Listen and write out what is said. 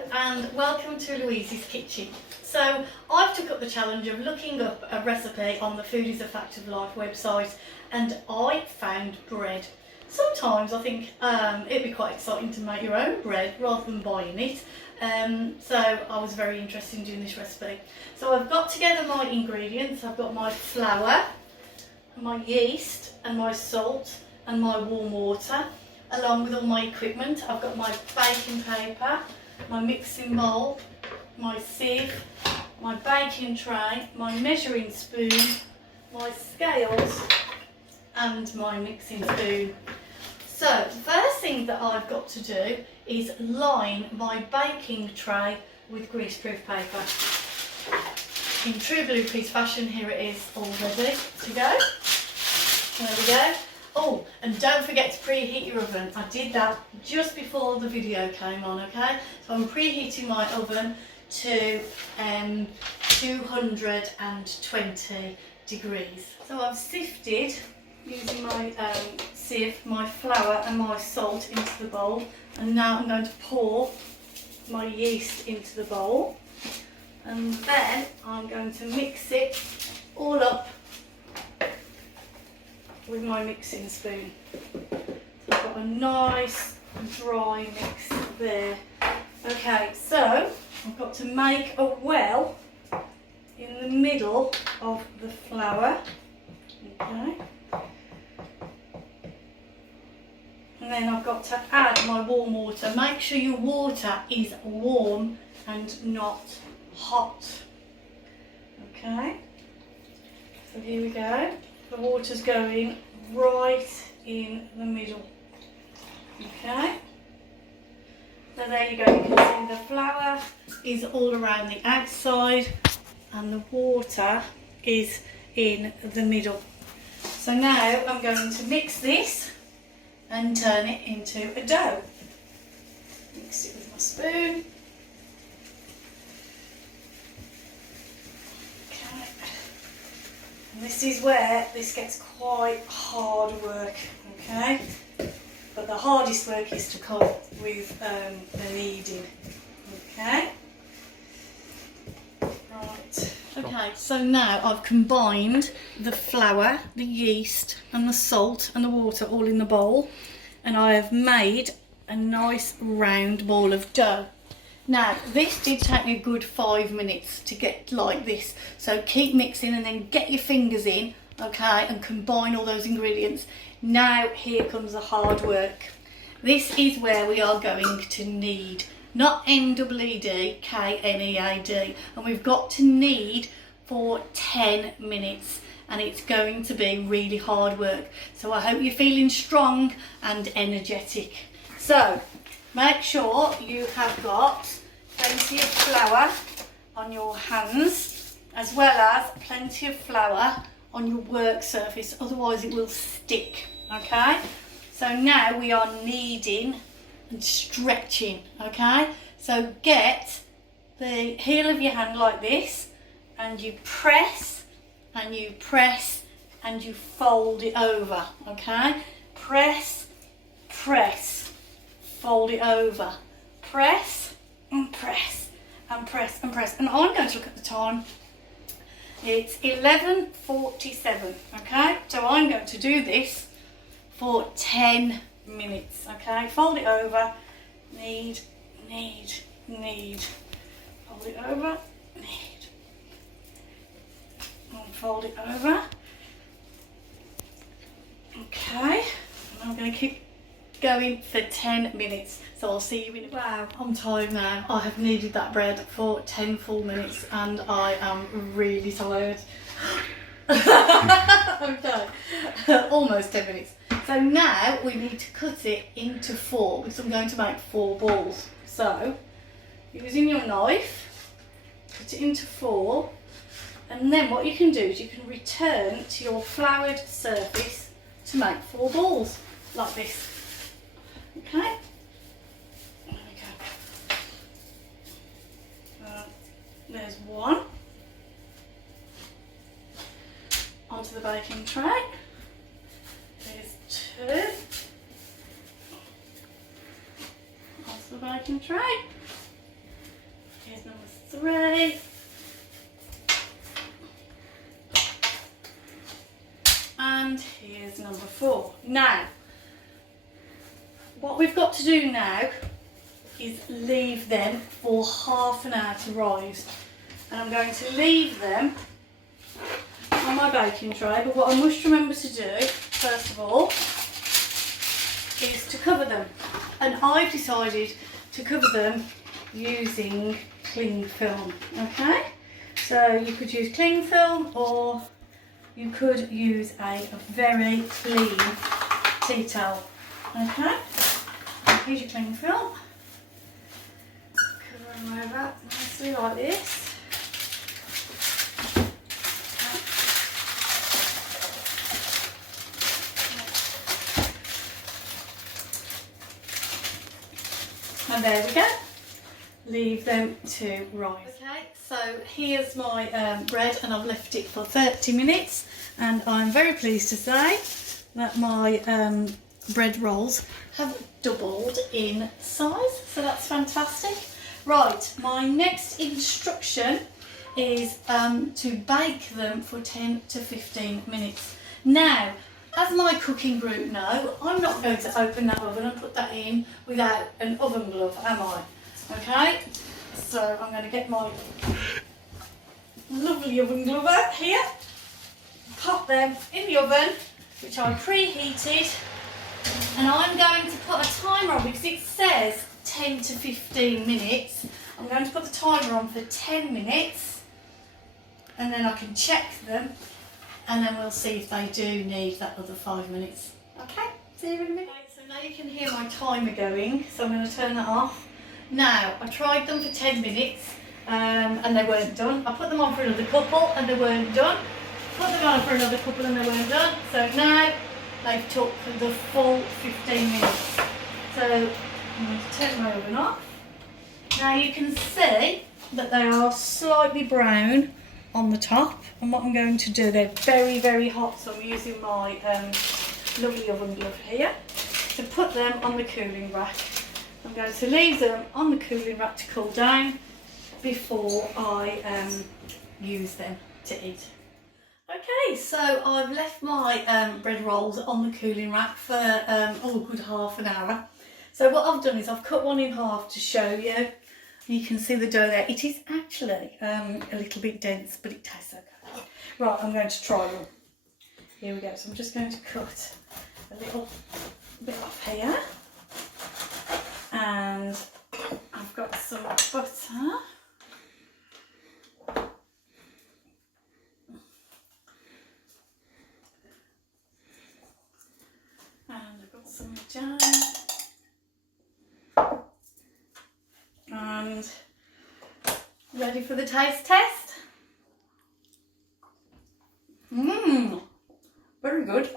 Hello and welcome to Louise's kitchen. So I've took up the challenge of looking up a recipe on the Food is a Fact of Life website and I found bread. Sometimes I think it'd be quite exciting to make your own bread rather than buying it. So I was very interested in doing this recipe. So I've got together my ingredients. I've got my flour, my yeast and my salt and my warm water, along with all my equipment. I've got my baking paper, my mixing bowl, my sieve, my baking tray, my measuring spoon, my scales and my mixing spoon. So the first thing that I've got to do is line my baking tray with greaseproof paper. In true Blue Piece fashion, here it is all ready to go. There we go. Oh, and don't forget to preheat your oven. I did that just before the video came on, okay? So I'm preheating my oven to 220 degrees. So I've sifted, using my sieve, my flour and my salt into the bowl. And now I'm going to pour my yeast into the bowl. And then I'm going to mix it all up with my mixing spoon. So I've got a nice dry mix there. Okay, so I've got to make a well in the middle of the flour. Okay. And then I've got to add my warm water. Make sure your water is warm and not hot. Okay. So here we go. The water's going right in the middle. Okay. So there you go, you can see the flour is all around the outside and the water is in the middle. So now I'm going to mix this and turn it into a dough. Mix it with my spoon. This is where this gets quite hard work, okay? But the hardest work is to come with the kneading, okay? Right. Okay, so now I've combined the flour, the yeast and the salt and the water all in the bowl, and I have made a nice round ball of dough. Now, this did take me a good 5 minutes to get like this, so keep mixing and then get your fingers in, okay, and combine all those ingredients. Now, here comes the hard work. This is where we are going to knead, not N-E-E-D, K-N-E-A-D, and we've got to knead for 10 minutes, and it's going to be really hard work. So I hope you're feeling strong and energetic. So, make sure you have got plenty of flour on your hands, as well as plenty of flour on your work surface, otherwise it will stick, okay? So now we are kneading and stretching, okay? So get the heel of your hand like this, and you press, and you press, and you fold it over, okay? Press, press, fold it over, press and press and press and press. And I'm going to look at the time. It's 11:47, okay? So I'm going to do this for 10 minutes, okay? Fold it over, knead, knead, knead. Fold it over, knead. And fold it over. Okay, and I'm going to keep going for 10 minutes, so I'll see you in a minute. Wow, I'm tired now. I have kneaded that bread for 10 full minutes and I am really tired. Okay, almost 10 minutes. So now we need to cut it into 4 because I'm going to make 4 balls. So, using your knife, cut it into 4, and then what you can do is you can return to your floured surface to make 4 balls like this. Okay, there we go. There's 1 onto the baking tray. There's 2 onto the baking tray. Here's number 3. And here's number 4. Now, what we've got to do now is leave them for half an hour to rise. And I'm going to leave them on my baking tray, but what I must remember to do, first of all, is to cover them. And I've decided to cover them using cling film, okay? So you could use cling film, or you could use a very clean tea towel, okay? Here's your cling film. Cover them over nicely like this. And there we go. Leave them to rise. Okay, so here's my bread, and I've left it for 30 minutes, and I'm very pleased to say that my bread rolls have doubled in size, so that's fantastic. Right, my next instruction is to bake them for 10 to 15 minutes. Now, as my cooking group know, I'm not going to open that oven and put that in without an oven glove, am I? Okay, so I'm going to get my lovely oven glove out here, pop them in the oven, which I preheated, and I'm going to put a timer on because it says 10 to 15 minutes. I'm going to put the timer on for 10 minutes, and then I can check them, and then we'll see if they do need that other 5 minutes. Okay, see you in a minute. Okay, so now you can hear my timer going, so I'm going to turn that off. Now, I tried them for 10 minutes and they weren't done. I put them on for another couple and they weren't done. Put them on for another couple and they weren't done. So now they've took the full 15 minutes. So I'm going to turn my oven off. Now you can see that they are slightly brown on the top, and what I'm going to do, they're very, very hot, so I'm using my lovely oven glove here to put them on the cooling rack. I'm going to leave them on the cooling rack to cool down before I use them to eat. Okay, so I've left my bread rolls on the cooling rack for a good half an hour. So what I've done is I've cut one in half to show you. You can see the dough there. It is actually a little bit dense, but it tastes okay. Right, I'm going to try them. Here we go. So I'm just going to cut a little bit off here. And I've got some butter. And I've got some jam. And ready for the taste test? Very good.